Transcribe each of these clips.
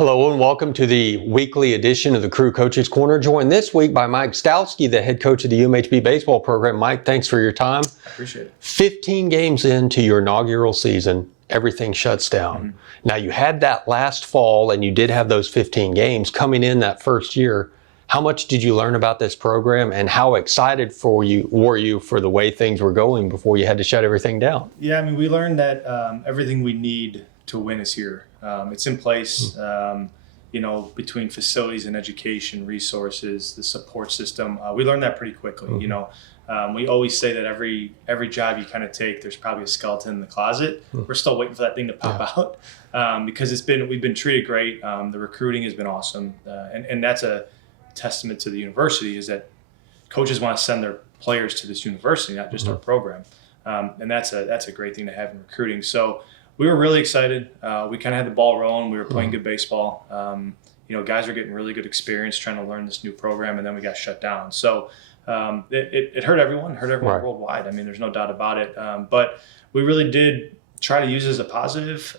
Hello and welcome to the weekly edition of the Crew Coaches Corner. Joined this week by Mike Stawski, the head coach of the UMHB baseball program. Mike, thanks for your time. I appreciate it. 15 games into your inaugural season, everything shuts down. Mm-hmm. Now you had that last fall and you did have those 15 games coming in that first year. How much did you learn about this program and how excited were you for the way things were going before you had to shut everything down? Yeah, I mean, we learned that everything we need to win is here. It's in place, between facilities and education, resources, the support system. We learned that pretty quickly. Mm-hmm. We always say that every job you kind of take, there's probably a skeleton in the closet. Mm-hmm. We're still waiting for that thing to pop out because we've been treated great. The recruiting has been awesome, and that's a testament to the university, is that coaches want to send their players to this university, not just our program, and that's a great thing to have in recruiting. So we were really excited. We kind of had the ball rolling. We were playing good baseball. Guys were getting really good experience trying to learn this new program, and then we got shut down. So it hurt everyone. Right. Worldwide. I mean, there's no doubt about it. But we really did try to use it as a positive.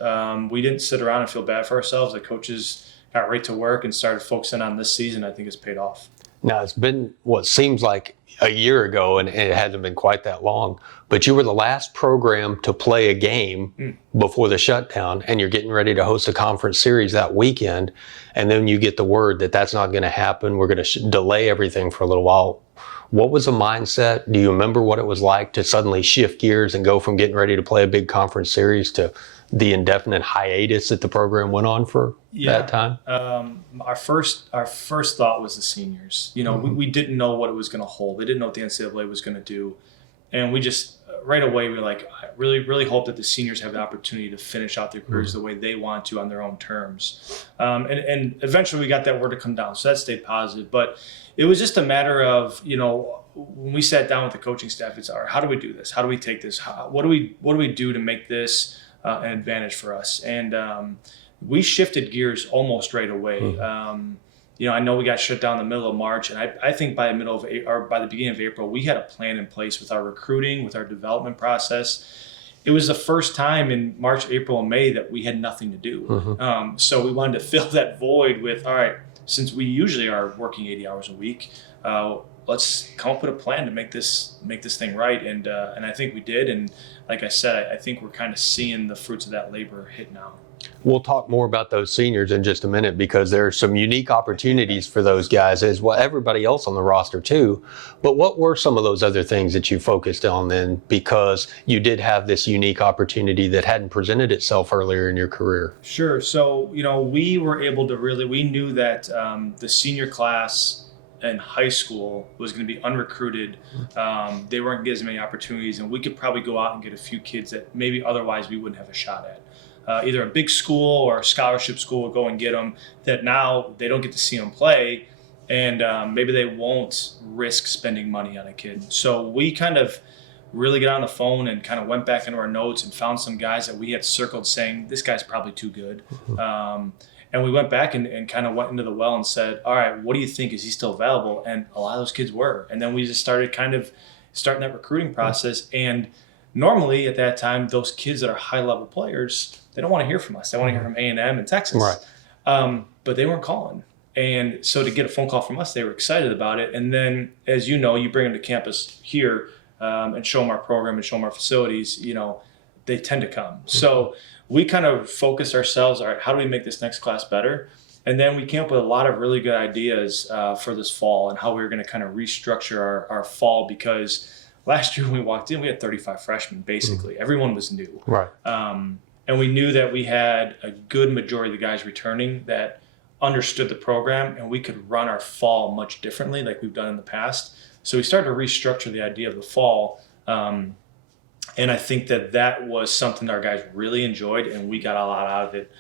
We didn't sit around and feel bad for ourselves. The coaches got right to work and started focusing on this season. I think it's paid off. Now, it's been what seems like a year ago, and it hasn't been quite that long, but you were the last program to play a game before the shutdown, and you're getting ready to host a conference series that weekend, and then you get the word that that's not going to happen. We're going to delay everything for a little while. What was the mindset? Do you remember what it was like to suddenly shift gears and go from getting ready to play a big conference series to the indefinite hiatus that the program went on for that time? Our first thought was the seniors. We didn't know what it was going to hold. We didn't know what the NCAA was going to do. And we just, right away, we were like, I really, really hope that the seniors have the opportunity to finish out their careers the way they want to on their own terms. And eventually we got that word to come down. So that stayed positive. But it was just a matter of, when we sat down with the coaching staff, it's, all right, how do we do this? How do we take this? What do we do to make this an advantage for us? And we shifted gears almost right away. I know we got shut down in the middle of March, and I think by the beginning of April, we had a plan in place with our recruiting, with our development process. It was the first time in March, April, and May that we had nothing to do. So we wanted to fill that void with, all right, since we usually are working 80 hours a week, let's come up with a plan to make this thing right. And I think we did. And like I said, I think we're kind of seeing the fruits of that labor hit now. We'll talk more about those seniors in just a minute, because there are some unique opportunities for those guys, as well everybody else on the roster too. But what were some of those other things that you focused on then, because you did have this unique opportunity that hadn't presented itself earlier in your career? Sure. So, we were able to we knew that the senior class in high school was going to be unrecruited. They weren't going to get as many opportunities, and we could probably go out and get a few kids that maybe otherwise we wouldn't have a shot at. Either a big school or a scholarship school will go and get them, that now they don't get to see them play, and maybe they won't risk spending money on a kid. So we kind of really got on the phone and kind of went back into our notes and found some guys that we had circled saying, this guy's probably too good. And we went back and kind of went into the well and said, all right, what do you think? Is he still available? And a lot of those kids were. And then we just started starting that recruiting process. And normally at that time, those kids that are high-level players, they don't want to hear from us. They want to hear from A&M and Texas. Right. But they weren't calling. And so to get a phone call from us, they were excited about it. And then, as you know, you bring them to campus here and show them our program and show them our facilities, they tend to come. So we kind of focused ourselves, all right, how do we make this next class better? And then we came up with a lot of really good ideas for this fall and how we were going to kind of restructure our fall, because last year when we walked in, we had 35 freshmen, basically. Everyone was new. Right. And we knew that we had a good majority of the guys returning that understood the program, and we could run our fall much differently like we've done in the past. So we started to restructure the idea of the fall. And I think that was something that our guys really enjoyed, and we got a lot out of it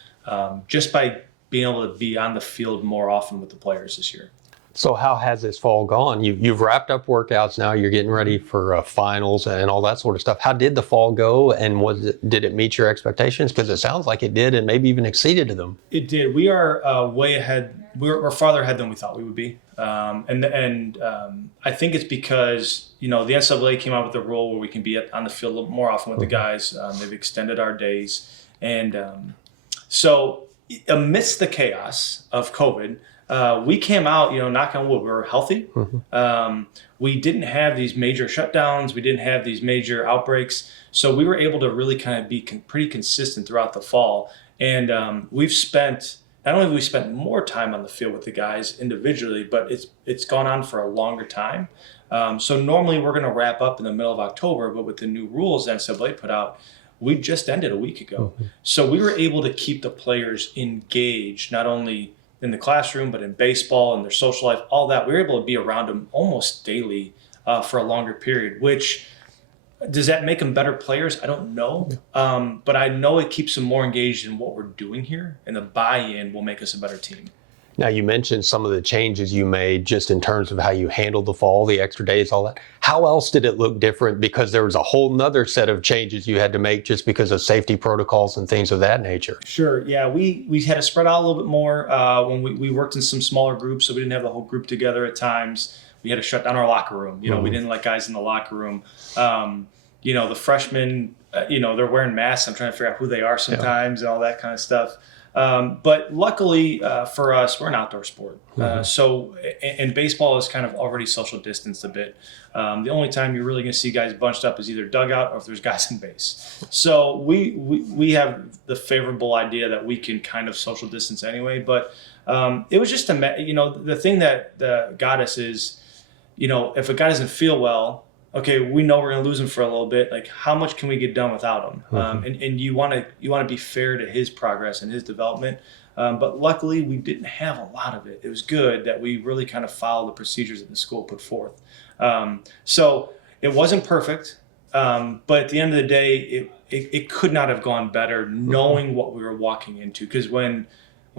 just by being able to be on the field more often with the players this year. So how has this fall gone? You've wrapped up workouts now. You're getting ready for finals and all that sort of stuff. How did the fall go, and did it meet your expectations? Because it sounds like it did, and maybe even exceeded them. It did. We are way ahead. We're farther ahead than we thought we would be. And I think it's because, the NCAA came out with a rule where we can be on the field a little more often with the guys. They've extended our days. And so amidst the chaos of COVID, we came out, knock on wood, we were healthy. We didn't have these major shutdowns. We didn't have these major outbreaks. So we were able to really kind of be pretty consistent throughout the fall. And not only have we spent more time on the field with the guys individually, but it's gone on for a longer time. So normally we're going to wrap up in the middle of October, but with the new rules that NCAA put out, we just ended a week ago. So we were able to keep the players engaged, not only in the classroom, but in baseball and their social life, all that. We were able to be around them almost daily for a longer period, which, does that make them better players? I don't know. But I know it keeps them more engaged in what we're doing here, and the buy-in will make us a better team. Now, you mentioned some of the changes you made just in terms of how you handled the fall, the extra days, all that. How else did it look different? Because there was a whole nother set of changes you had to make just because of safety protocols and things of that nature. Sure. Yeah, we had to spread out a little bit more when we worked in some smaller groups, so we didn't have the whole group together at times. We had to shut down our locker room. We didn't let guys in the locker room. The freshmen, they're wearing masks. I'm trying to figure out who they are sometimes and all that kind of stuff. But luckily for us, we're an outdoor sport. And baseball is kind of already social distanced a bit. The only time you're really going to see guys bunched up is either dugout or if there's guys in base. So we have the favorable idea that we can kind of social distance anyway. But it was just, the thing that got us is, if a guy doesn't feel well, okay, we know we're going to lose him for a little bit. Like, how much can we get done without him? And you want to be fair to his progress and his development. But luckily, we didn't have a lot of it. It was good that we really kind of followed the procedures that the school put forth. So it wasn't perfect, but at the end of the day, it could not have gone better knowing what we were walking into. Because when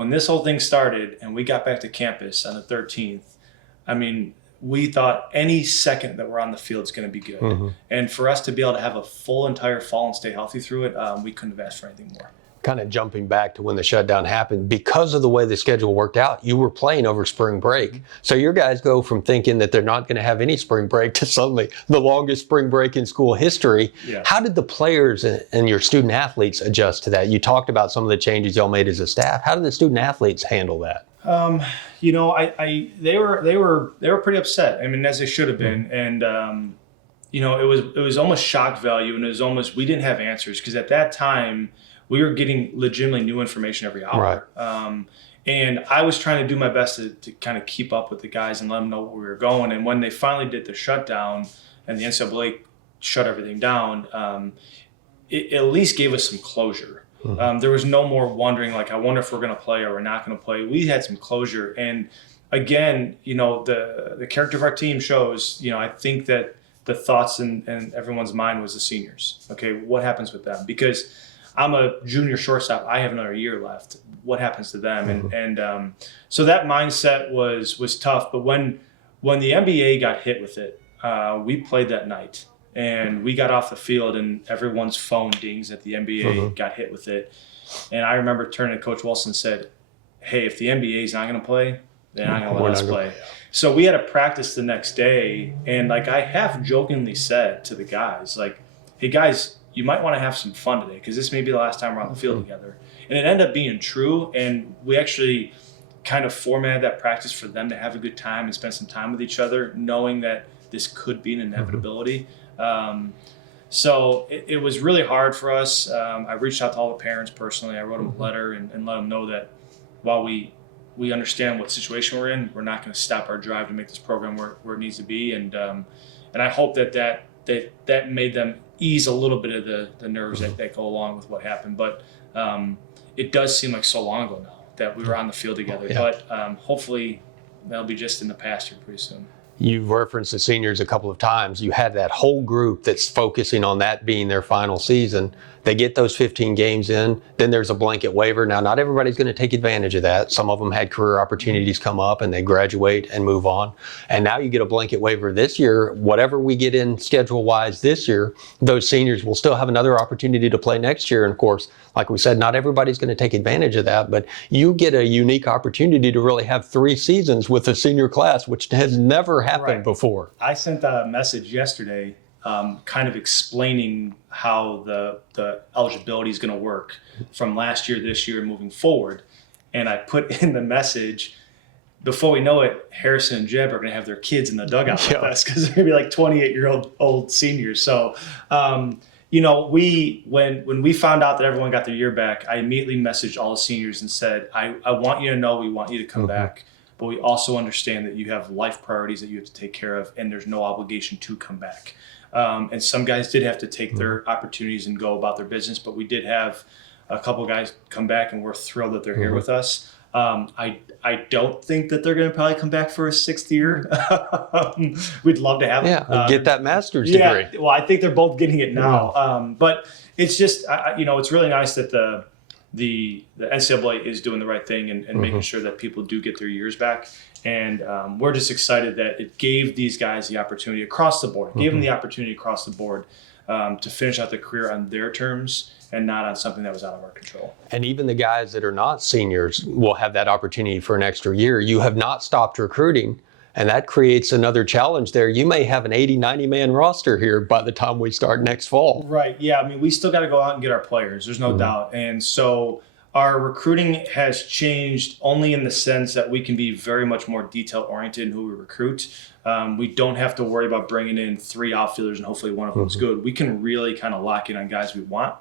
this whole thing started and we got back to campus on the 13th, we thought any second that we're on the field is going to be good. And for us to be able to have a full entire fall and stay healthy through it, we couldn't have asked for anything more. Kind of jumping back to when the shutdown happened, because of the way the schedule worked out, you were playing over spring break. So your guys go from thinking that they're not going to have any spring break to suddenly the longest spring break in school history. Yeah. How did the players and your student athletes adjust to that? You talked about some of the changes y'all made as a staff. How did the student athletes handle that? They were pretty upset. As they should have been. And, it was almost shock value, and it was almost, we didn't have answers, because at that time we were getting legitimately new information every hour. Right. And I was trying to do my best to kind of keep up with the guys and let them know where we were going. And when they finally did the shutdown and the NCAA shut everything down, it at least gave us some closure. There was no more wondering, like, I wonder if we're going to play or we're not going to play. We had some closure. And again, the character of our team shows, I think that the thoughts in everyone's mind was the seniors. Okay, what happens with them? Because I'm a junior shortstop. I have another year left. What happens to them? And so that mindset was tough. But when the NBA got hit with it, we played that night. And we got off the field, and everyone's phone dings that the NBA got hit with it. And I remember turning to Coach Wilson and said, hey, if the NBA is not going to play, they're not going to let us play. So we had to practice the next day. And I half jokingly said to the guys, hey, guys, you might want to have some fun today, because this may be the last time we're on the field together. And it ended up being true. And we actually kind of formatted that practice for them to have a good time and spend some time with each other, knowing that this could be an inevitability. So it was really hard for us. I reached out to all the parents personally. I wrote them a letter and let them know that while we understand what situation we're in, we're not going to stop our drive to make this program where it needs to be. And I hope that made them ease a little bit of the nerves that go along with what happened. But it does seem like so long ago now that we were on the field together. Yeah. But hopefully that'll be just in the past here pretty soon. You've referenced the seniors a couple of times. You had that whole group that's focusing on that being their final season. They get those 15 games in, then there's a blanket waiver. Now, not everybody's going to take advantage of that. Some of them had career opportunities come up and they graduate and move on. And now you get a blanket waiver this year. Whatever we get in schedule-wise this year, those seniors will still have another opportunity to play next year. And of course, like we said, not everybody's going to take advantage of that, but you get a unique opportunity to really have 3 seasons with a senior class, which has never happened before. I sent a message yesterday kind of explaining how the eligibility is going to work from last year, this year, moving forward. And I put in the message, before we know it, Harrison and Jeb are going to have their kids in the dugout with us because they're going to be like 28-year-old seniors. So, when we found out that everyone got their year back, I immediately messaged all the seniors and said, I want you to know we want you to come back, but we also understand that you have life priorities that you have to take care of, and there's no obligation to come back. And some guys did have to take their opportunities and go about their business, but we did have a couple guys come back, and we're thrilled that they're here with us. I don't think that they're going to probably come back for a sixth year. We'd love to have them. Get that master's degree. Well, I think they're both getting it now. But it's just, it's really nice that the NCAA is doing the right thing and making sure that people do get their years back. And we're just excited that it gave these guys the opportunity across the board. It gave them the opportunity across the board to finish out their career on their terms and not on something that was out of our control. And even the guys that are not seniors will have that opportunity for an extra year. You have not stopped recruiting, and that creates another challenge there. You may have an 80, 90-man roster here by the time we start next fall. Right, yeah. I mean, we still got to go out and get our players. There's no doubt. And so our recruiting has changed only in the sense that we can be very much more detail-oriented in who we recruit. We don't have to worry about bringing in 3 outfielders and hopefully one of them is good. We can really kind of lock in on guys we want.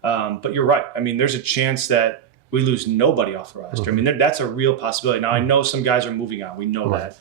But you're right. I mean, there's a chance that we lose nobody off the roster. I mean, that's a real possibility. Now, I know some guys are moving on. We know that.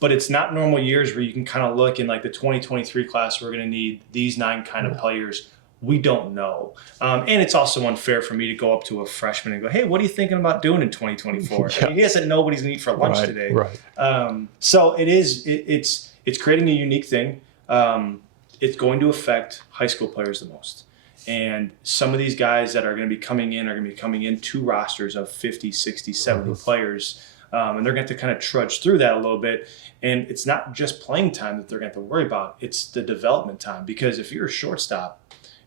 But it's not normal years where you can kind of look in like the 2023 class, we're going to need these 9 kind of players. We don't know. And it's also unfair for me to go up to a freshman and go, hey, what are you thinking about doing in 2024? I mean, he doesn't know what he's going to eat for lunch today. Right. So it's creating a unique thing. It's going to affect high school players the most. And some of these guys that are going to be coming in 2 rosters of 50, 60, 70 players. And they're going to have to kind of trudge through that a little bit. And it's not just playing time that they're going to have to worry about. It's the development time. Because if you're a shortstop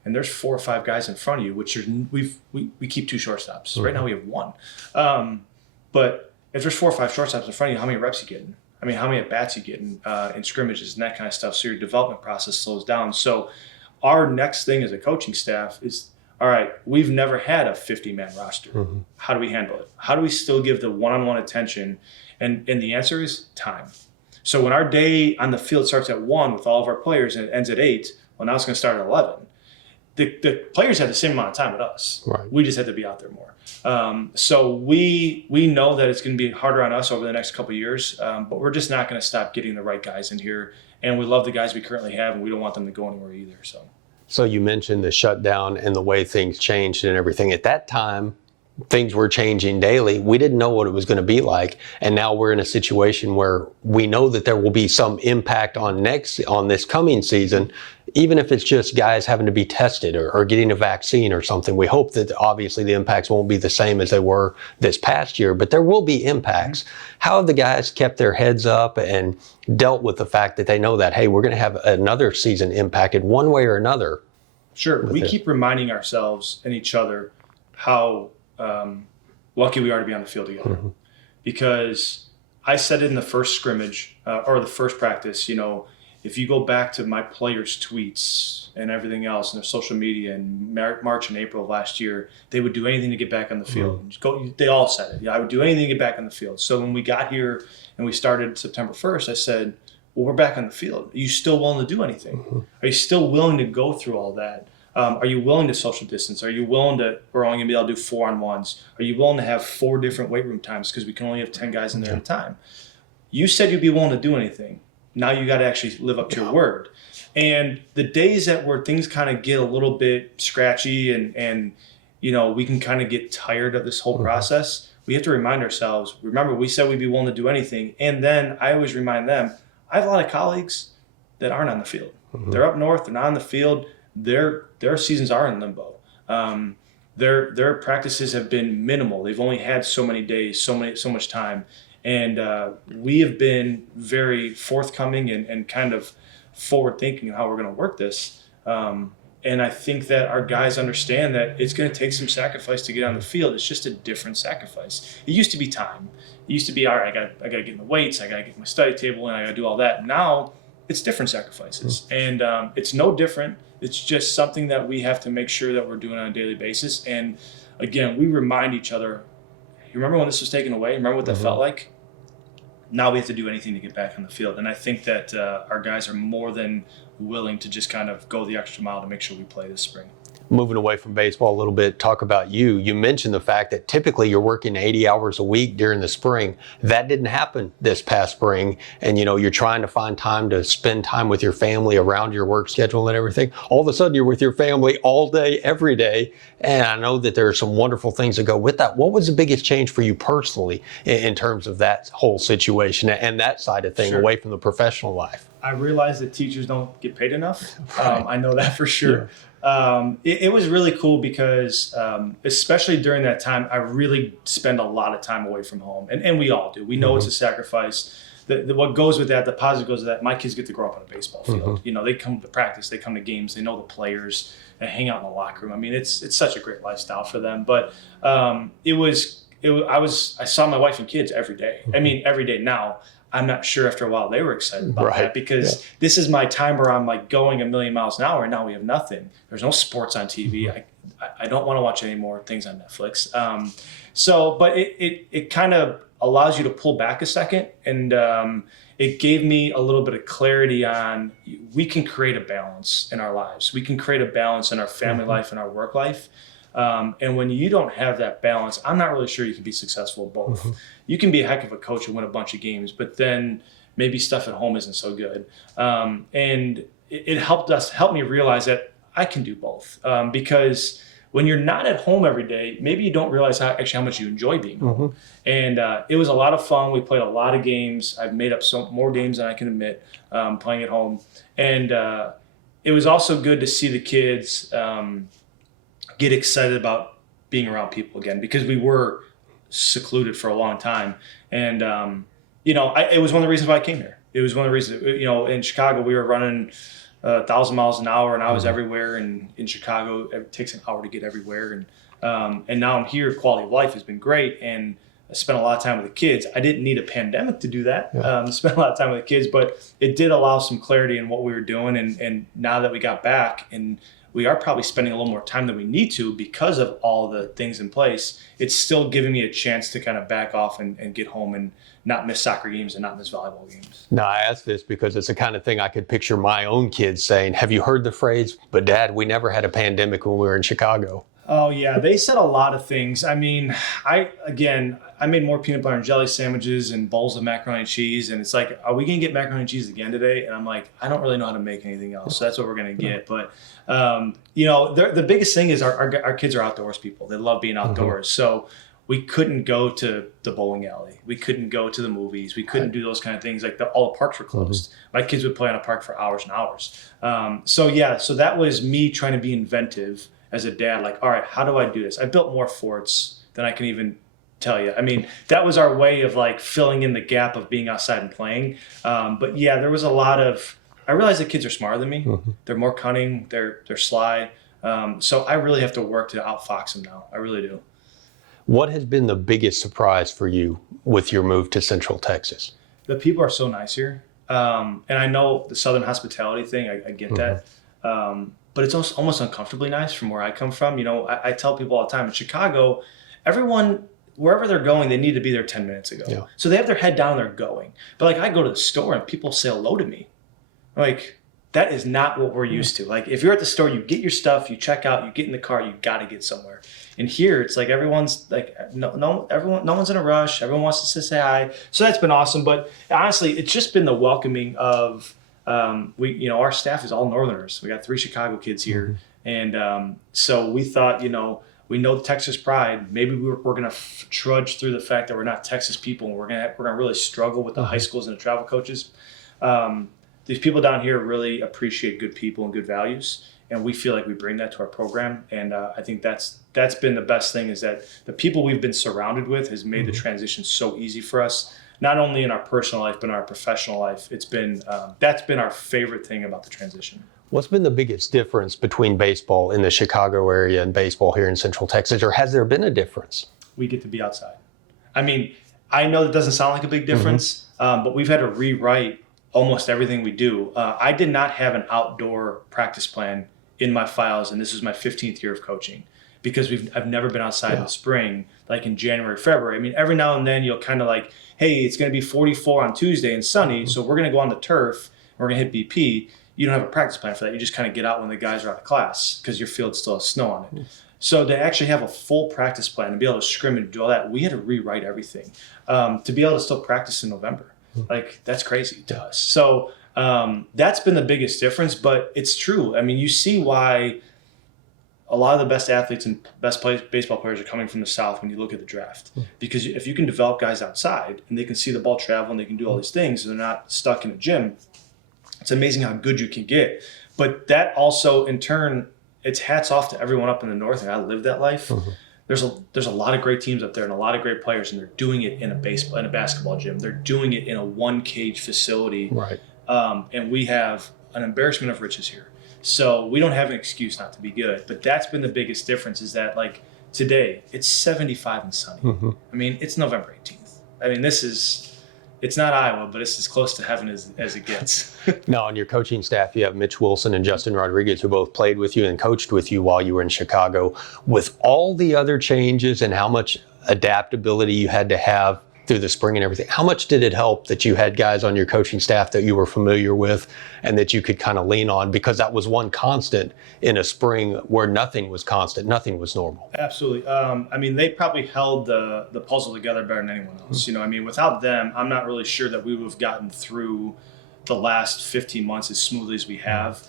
and there's 4 or 5 guys in front of you, which we keep 2 shortstops. Right now we have 1. But if there's 4 or 5 shortstops in front of you, how many reps you getting? I mean, how many at-bats you getting in scrimmages and that kind of stuff? So your development process slows down. So our next thing as a coaching staff is, all right, we've never had a 50-man roster. How do we handle it? How do we still give the one-on-one attention? And the answer is time. So when our day on the field starts at 1 with all of our players and it ends at 8, well, now it's going to start at 11. The players have the same amount of time with us. Right. We just have to be out there more. So we know that it's going to be harder on us over the next couple of years, but we're just not going to stop getting the right guys in here. And we love the guys we currently have, and we don't want them to go anywhere either. So you mentioned the shutdown and the way things changed and everything. At that time, things were changing daily. We didn't know what it was going to be like. And now we're in a situation where we know that there will be some impact on this coming season, even if it's just guys having to be tested or getting a vaccine or something. We hope that obviously the impacts won't be the same as they were this past year, but there will be impacts. How have the guys kept their heads up and dealt with the fact that they know that, hey, we're going to have another season impacted one way or another? Sure. We keep reminding ourselves and each other how lucky we are to be on the field together. Because I said it in the first scrimmage or the first practice, if you go back to my players' tweets and everything else and their social media in March and April of last year, they would do anything to get back on the field. They all said it. I would do anything to get back on the field. So when we got here and we started September 1st, I said, well, we're back on the field. Are you still willing to do anything? Are you still willing to go through all that? Are you willing to social distance? Are you willing to, we're only going to be able to do 4-on-1s. Are you willing to have 4 different weight room times because we can only have 10 guys in there at a time? You said you'd be willing to do anything. Now you got to actually live up to your word. And the days where things kind of get a little bit scratchy and we can kind of get tired of this whole process, we have to remind ourselves, remember, we said we'd be willing to do anything. And then I always remind them, I have a lot of colleagues that aren't on the field. They're up north, they're not on the field. Their seasons are in limbo. Their practices have been minimal. They've only had so many days, so much time. And we have been very forthcoming and kind of forward-thinking of how we're going to work this. And I think that our guys understand that it's going to take some sacrifice to get on the field. It's just a different sacrifice. It used to be time. It used to be, all right, I got to get in the weights, I got to get my study table, and I got to do all that. Now it's different sacrifices. And it's no different. It's just something that we have to make sure that we're doing on a daily basis. And again, we remind each other, you remember when this was taken away? Remember what that felt like? Now we have to do anything to get back on the field. And I think that our guys are more than willing to just kind of go the extra mile to make sure we play this spring. Moving away from baseball a little bit, talk about you. You mentioned the fact that typically you're working 80 hours a week during the spring. That didn't happen this past spring. And, you're trying to find time to spend time with your family around your work schedule and everything. All of a sudden you're with your family all day, every day. And I know that there are some wonderful things that go with that. What was the biggest change for you personally in terms of that whole situation and that side of thing away from the professional life? I realize that teachers don't get paid enough. Right. I know that for sure. Yeah. It was really cool because especially during that time, I really spend a lot of time away from home. And we all do. We know it's a sacrifice. What goes with that, the positive goes with that, my kids get to grow up on a baseball field. They come to practice, they come to games, they know the players, they hang out in the locker room. I mean, it's such a great lifestyle for them. But I saw my wife and kids every day. I mean, every day now. I'm not sure after a while they were excited about that because this is my time where I'm like going a million miles an hour and now we have nothing. There's no sports on TV. I don't want to watch any more things on Netflix. But it kind of allows you to pull back a second, and it gave me a little bit of clarity on we can create a balance in our lives. We can create a balance in our family life and our work life. And when you don't have that balance, I'm not really sure you can be successful at both. You can be a heck of a coach and win a bunch of games, but then maybe stuff at home isn't so good. And it helped me realize that I can do both. Because when you're not at home every day, maybe you don't realize how much you enjoy being home. And it was a lot of fun. We played a lot of games. I've made up more games than I can admit playing at home. And it was also good to see the kids get excited about being around people again, because we were secluded for a long time. And, it was one of the reasons why I came here. It was one of the reasons, in Chicago, we were running 1,000 miles an hour and I was everywhere. And in Chicago, it takes an hour to get everywhere. And now I'm here. Quality of life has been great. And I spent a lot of time with the kids. I didn't need a pandemic to do that. Spent a lot of time with the kids, but it did allow some clarity in what we were doing. And now that we got back, and we are probably spending a little more time than we need to because of all the things in place, it's still giving me a chance to kind of back off and get home and not miss soccer games and not miss volleyball games. Now, I ask this because it's the kind of thing I could picture my own kids saying, have you heard the phrase, but Dad, we never had a pandemic when we were in Chicago? Oh, yeah. They said a lot of things. I mean, I made more peanut butter and jelly sandwiches and bowls of macaroni and cheese. And it's like, are we going to get macaroni and cheese again today? And I'm like, I don't really know how to make anything else. So that's what we're going to get. But, the biggest thing is our kids are outdoors people. They love being outdoors. So we couldn't go to the bowling alley. We couldn't go to the movies. We couldn't do those kind of things. Like all the parks were closed. My kids would play on a park for hours and hours. So that was me trying to be inventive as a dad. Like, all right, how do I do this? I built more forts than I can even tell you. I mean, that was our way of like filling in the gap of being outside and playing. But yeah, there was a lot of, I realize the kids are smarter than me. They're more cunning. They're sly. So I really have to work to outfox them now. I really do. What has been the biggest surprise for you with your move to Central Texas? The people are so nice here. And I know the Southern hospitality thing, I get that. But it's almost uncomfortably nice from where I come from. I tell people all the time in Chicago, everyone, wherever they're going, they need to be there 10 minutes ago. Yeah. So they have their head down, they're going. But like I go to the store and people say hello to me. Like, that is not what we're used to. Like, if you're at the store, you get your stuff, you check out, you get in the car, you got to get somewhere. And here, it's like everyone's like, no one's in a rush. Everyone wants to say hi. So that's been awesome. But honestly, it's just been the welcoming of, our staff is all Northerners. We got 3 Chicago kids here. And so we thought, we know the Texas pride. Maybe we're going to trudge through the fact that we're not Texas people, and we're going to really struggle with the high schools and the travel coaches. These people down here really appreciate good people and good values, and we feel like we bring that to our program. And I think that's been the best thing, is that the people we've been surrounded with has made the transition so easy for us, not only in our personal life but in our professional life. It's been that's been our favorite thing about the transition. What's been the biggest difference between baseball in the Chicago area and baseball here in Central Texas, or has there been a difference? We get to be outside. I mean, I know that doesn't sound like a big difference, but we've had to rewrite almost everything we do. I did not have an outdoor practice plan in my files, and this is my 15th year of coaching, because I've never been outside in the spring, like in January, February. I mean, every now and then you'll kind of like, hey, it's going to be 44 on Tuesday and sunny, so we're going to go on the turf, we're going to hit BP. You don't have a practice plan for that. You just kind of get out when the guys are out of class because your field still has snow on it. So to actually have a full practice plan and be able to scrimmage and do all that, we had to rewrite everything to be able to still practice in November. Like, that's crazy to us. So that's been the biggest difference, but it's true. I mean, you see why a lot of the best athletes and best baseball players are coming from the South when you look at the draft. Because if you can develop guys outside and they can see the ball travel and they can do all these things and they're not stuck in a gym, it's amazing how good you can get. But that also, in turn, it's hats off to everyone up in the North, and I live that life. There's a lot of great teams up there and a lot of great players, and they're doing it in a basketball gym. They're doing it in a one-cage facility. Right. And we have an embarrassment of riches here. So we don't have an excuse not to be good. But that's been the biggest difference, is that, like, today, it's 75 and sunny. I mean, it's November 18th. I mean, it's not Iowa, but it's as close to heaven as it gets. Now, on your coaching staff, you have Mitch Wilson and Justin Rodriguez, who both played with you and coached with you while you were in Chicago. With all the other changes and how much adaptability you had to have through the spring and everything, how much did it help that you had guys on your coaching staff that you were familiar with and that you could kind of lean on? Because that was one constant in a spring where nothing was constant, nothing was normal. Absolutely. I mean, they probably held the puzzle together better than anyone else. You know, I mean, without them, I'm not really sure that we would have gotten through the last 15 months as smoothly as we have.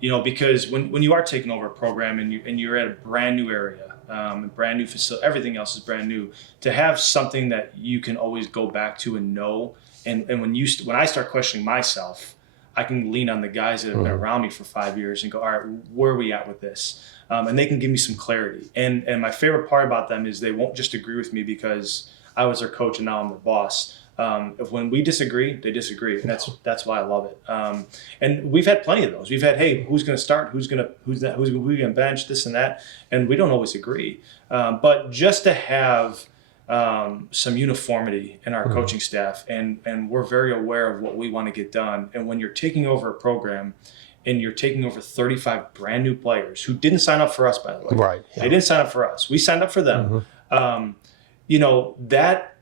You know, because when you are taking over a program and you're at a brand new area, a brand new facility, everything else is brand new, to have something that you can always go back to and know. And when I start questioning myself, I can lean on the guys that have been around me for 5 years and go, all right, where are we at with this? And they can give me some clarity. And my favorite part about them is they won't just agree with me because I was their coach and now I'm their boss. If when we disagree, they disagree, and that's why I love it. And we've had plenty of those. We've had, hey, who's going to start? Who's going to bench? This and that, and we don't always agree. But just to have some uniformity in our coaching staff, and we're very aware of what we want to get done. And when you're taking over a program, and you're taking over 35 brand new players who didn't sign up for us, by the way. Right. Yeah. They didn't sign up for us. We signed up for them. You know, that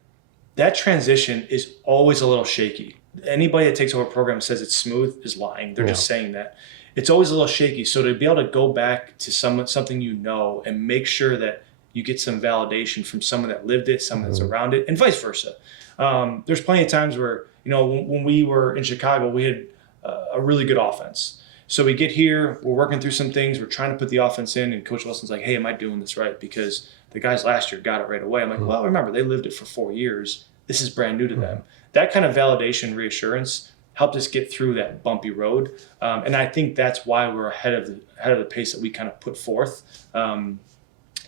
transition is always a little shaky. Anybody that takes over a program and says it's smooth is lying. They're just saying that. It's always a little shaky. So to be able to go back to something you know and make sure that you get some validation from someone that lived it, someone that's around it, and vice versa. There's plenty of times where, you know, when we were in Chicago, we had a really good offense. So we get here, we're working through some things, we're trying to put the offense in, and Coach Wilson's like, hey, am I doing this right? Because the guys last year got it right away. I'm like, well, remember, they lived it for 4 years. This is brand new to them. That kind of validation, reassurance helped us get through that bumpy road. And I think that's why we're ahead of the pace that we kind of put forth.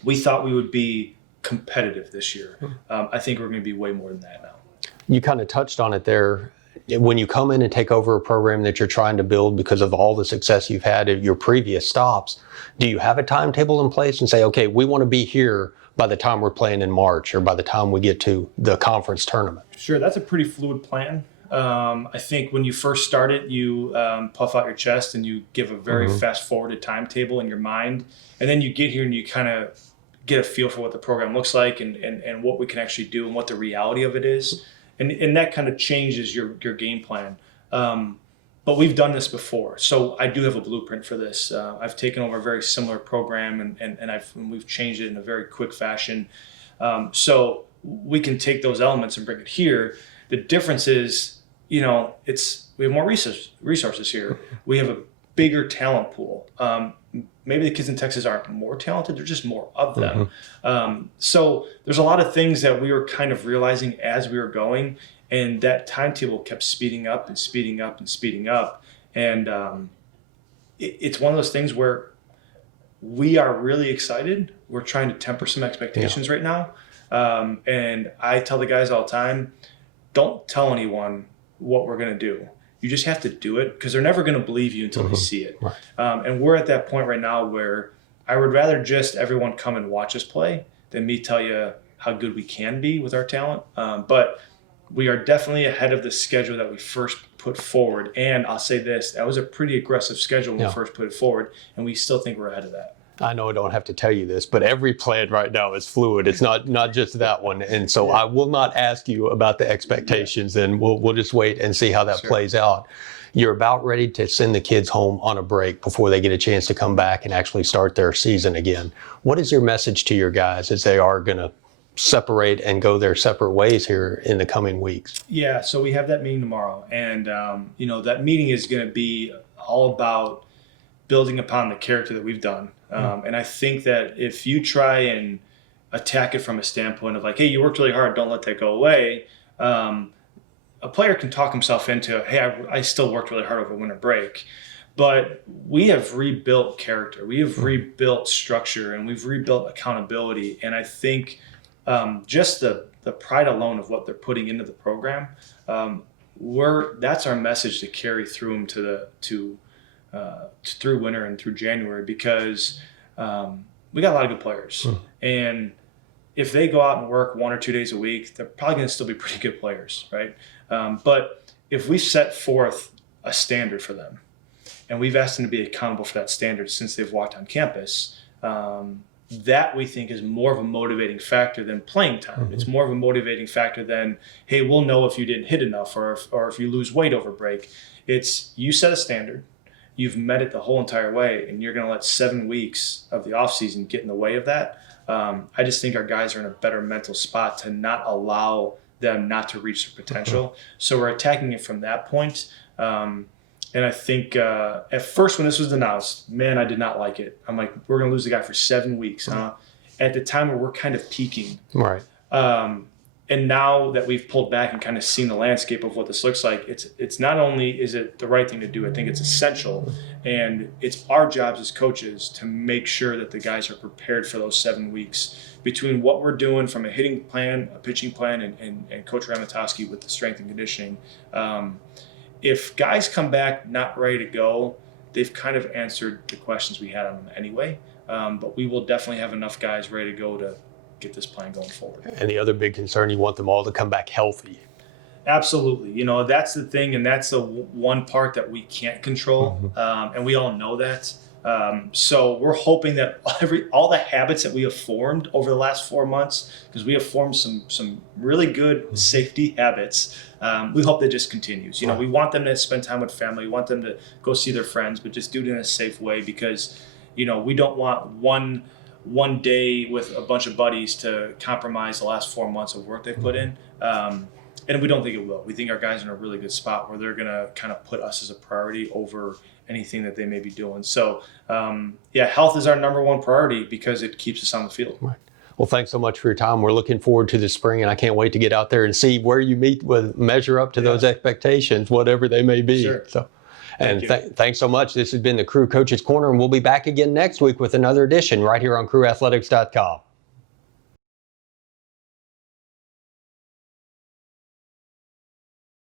We thought we would be competitive this year. I think we're going to be way more than that now. You kind of touched on it there. When you come in and take over a program that you're trying to build because of all the success you've had at your previous stops, do you have a timetable in place and say, okay, we want to be here by the time we're playing in March or by the time we get to the conference tournament? Sure, that's a pretty fluid plan. I think when you first start it, you puff out your chest and you give a very fast-forwarded timetable in your mind. And then you get here and you kind of get a feel for what the program looks like and what we can actually do and what the reality of it is. And that kind of changes your game plan. But we've done this before. So I do have a blueprint for this. I've taken over a very similar program and we've changed it in a very quick fashion. So we can take those elements and bring it here. The difference is, you know, we have more resources here. We have a bigger talent pool. Maybe the kids in Texas aren't more talented, there's just more of them. So there's a lot of things that we were kind of realizing as we were going, and that timetable kept speeding up and speeding up and speeding up. And it's one of those things where we are really excited. We're trying to temper some expectations right now. And I tell the guys all the time, don't tell anyone what we're going to do. You just have to do it because they're never going to believe you until they see it. Right. And we're at that point right now where I would rather just everyone come and watch us play than me tell you how good we can be with our talent. But we are definitely ahead of the schedule that we first put forward. And I'll say this, that was a pretty aggressive schedule when we first put it forward, and we still think we're ahead of that. I know I don't have to tell you this, but every plan right now is fluid. It's not just that one. And so I will not ask you about the expectations, and we'll just wait and see how that plays out. You're about ready to send the kids home on a break before they get a chance to come back and actually start their season again. What is your message to your guys as they are going to separate and go their separate ways here in the coming weeks? Yeah, so we have that meeting tomorrow, and that meeting is going to be all about building upon the character that we've done. And I think that if you try and attack it from a standpoint of like, hey, you worked really hard, don't let that go away, a player can talk himself into, hey, I still worked really hard over winter break. But we have rebuilt character, we have rebuilt structure, and we've rebuilt accountability. And I think just the pride alone of what they're putting into the program, that's our message to carry through them through winter and through January, because we got a lot of good players. And if they go out and work 1 or 2 days a week, they're probably going to still be pretty good players, right? But if we set forth a standard for them, and we've asked them to be accountable for that standard since they've walked on campus, that we think is more of a motivating factor than playing time. It's more of a motivating factor than, hey, we'll know if you didn't hit enough or if you lose weight over break. It's you set a standard, you've met it the whole entire way, and you're going to let 7 weeks of the offseason get in the way of that. I just think our guys are in a better mental spot to not allow them not to reach their potential. So we're attacking it from that point. And I think at first when this was announced, man, I did not like it. I'm like, we're going to lose the guy for 7 weeks. At the time where we're kind of peaking. Right. And now that we've pulled back and kind of seen the landscape of what this looks like, it's not only is it the right thing to do, I think it's essential. And it's our jobs as coaches to make sure that the guys are prepared for those 7 weeks between what we're doing from a hitting plan, a pitching plan, and Coach Stawski with the strength and conditioning. If guys come back not ready to go, they've kind of answered the questions we had on them anyway. But we will definitely have enough guys ready to go to get this plan going forward. And the other big concern, you want them all to come back healthy. Absolutely. That's the thing, and that's the one part that we can't control, and we all know that. So we're hoping that all the habits that we have formed over the last 4 months, because we have formed some really good safety habits, we hope that just continues. We want them to spend time with family, we want them to go see their friends, but just do it in a safe way, because we don't want one day with a bunch of buddies to compromise the last 4 months of work they've put in. And we don't think it will. We think our guys are in a really good spot where they're going to kind of put us as a priority over anything that they may be doing. So, health is our number one priority because it keeps us on the field. Right. Well, thanks so much for your time. We're looking forward to the spring, and I can't wait to get out there and see where you measure up to those expectations, whatever they may be. Sure. So, thanks so much. This has been the Crew Coaches Corner, and we'll be back again next week with another edition right here on CrewAthletics.com.